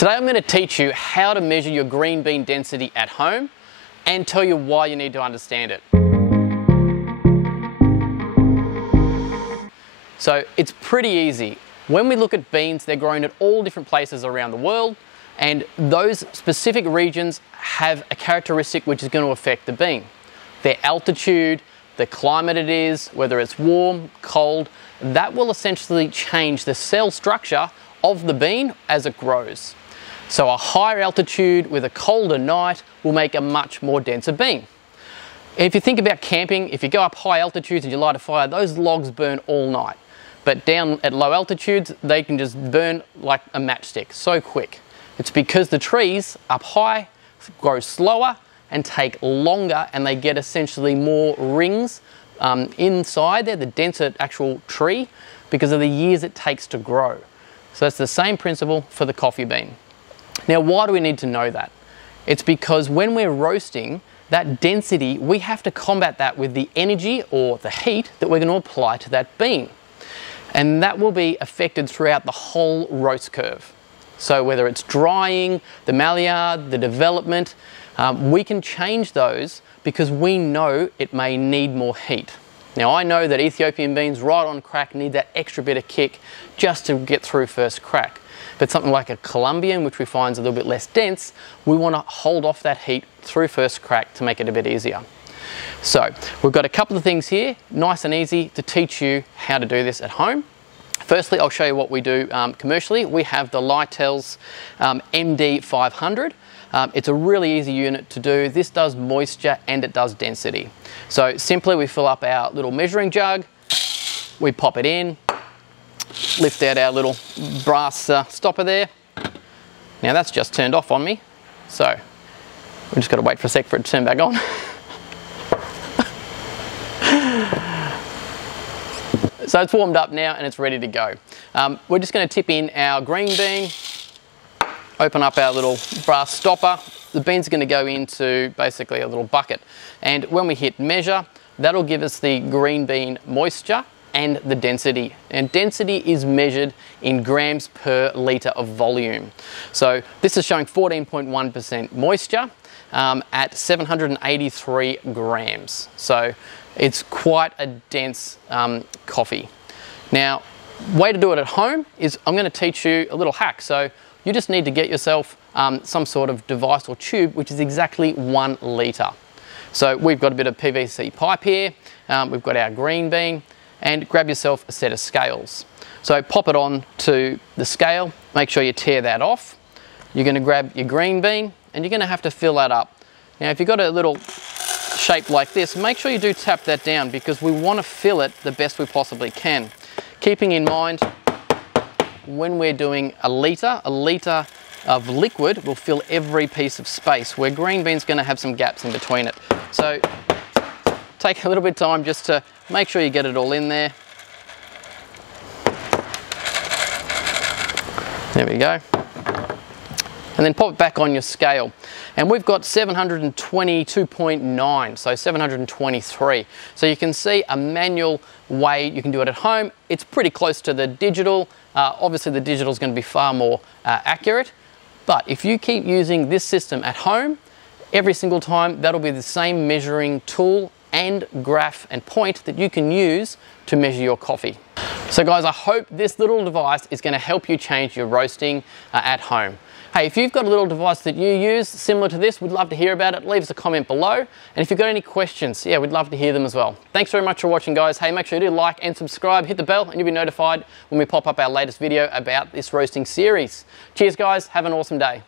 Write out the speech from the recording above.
Today I'm going to teach you how to measure your green bean density at home and tell you why you need to understand it. So it's pretty easy. When we look at beans, they're grown at all different places around the world, and those specific regions have a characteristic which is going to affect the bean. Their altitude, the climate it is, whether it's warm, cold, that will essentially change the cell structure of the bean as it grows. So a higher altitude with a colder night will make a much more denser bean. If you think about camping, if you go up high altitudes and you light a fire, those logs burn all night. But down at low altitudes, they can just burn like a matchstick, so quick. It's because the trees up high grow slower and take longer, and they get essentially more rings inside there, the denser actual tree, because of the years it takes to grow. So that's the same principle for the coffee bean. Now, why do we need to know that? It's because when we're roasting, that density, we have to combat that with the energy or the heat that we're going to apply to that bean. And that will be affected throughout the whole roast curve. So whether it's drying, the Maillard, the development, we can change those because we know it may need more heat. Now, I know that Ethiopian beans right on crack need that extra bit of kick just to get through first crack. But something like a Colombian, which we find is a little bit less dense, we want to hold off that heat through first crack to make it a bit easier. So we've got a couple of things here, nice and easy to teach you how to do this at home. Firstly, I'll show you what we do commercially. We have the Latte's MD500. It's a really easy unit to do. This does moisture and it does density. So simply we fill up our little measuring jug, we pop it in, lift out our little brass stopper there. Now that's just turned off on me, so we've just got to wait for a sec for it to turn back on. So it's warmed up now and it's ready to go. We're just going to tip in our green bean, open up our little brass stopper. The beans are going to go into basically a little bucket. And when we hit measure, that'll give us the green bean moisture and the density. And density is measured in grams per litre of volume. So this is showing 14.1% moisture at 783 grams. So it's quite a dense coffee. Now, way to do it at home is I'm going to teach you a little hack. So you just need to get yourself some sort of device or tube which is exactly 1 litre. So we've got a bit of PVC pipe here, we've got our green bean, and grab yourself a set of scales. So pop it on to the scale, make sure you tear that off. You're going to grab your green bean and you're going to have to fill that up. Now if you've got a little shape like this, make sure you do tap that down because we want to fill it the best we possibly can. Keeping in mind, when we're doing a litre of liquid will fill every piece of space, where green bean's going to have some gaps in between it. So take a little bit of time just to make sure you get it all in there. There we go. And then pop it back on your scale. And we've got 722.9, so 723. So you can see a manual way you can do it at home. It's pretty close to the digital. Obviously the digital is going to be far more accurate. But if you keep using this system at home, every single time, that'll be the same measuring tool and graph and point that you can use to measure your coffee. So guys, I hope this little device is going to help you change your roasting at home. Hey, if you've got a little device that you use similar to this, we'd love to hear about it. Leave us a comment below. And if you've got any questions, yeah, we'd love to hear them as well. Thanks very much for watching, guys. Hey, make sure you do like and subscribe, hit the bell, and you'll be notified when we pop up our latest video about this roasting series. Cheers, guys. Have an awesome day.